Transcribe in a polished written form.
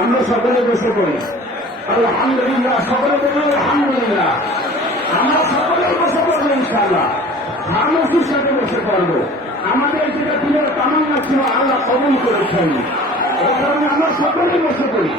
আমরা সকলে বসে পড়ি। আলহামদুলিল্লাহ, সকলে বলি আলহামদুলিল্লাহ। আমরা সকলে বসে পড়বো ইনশাআল্লাহ, খামোশির সাথে বসে পড়বো। আমাদের যেটা দিনের তামান্না ছিল আল্লাহ কবুল করেছেন, এই কারণে আমরা সকলেই বসে পড়ি।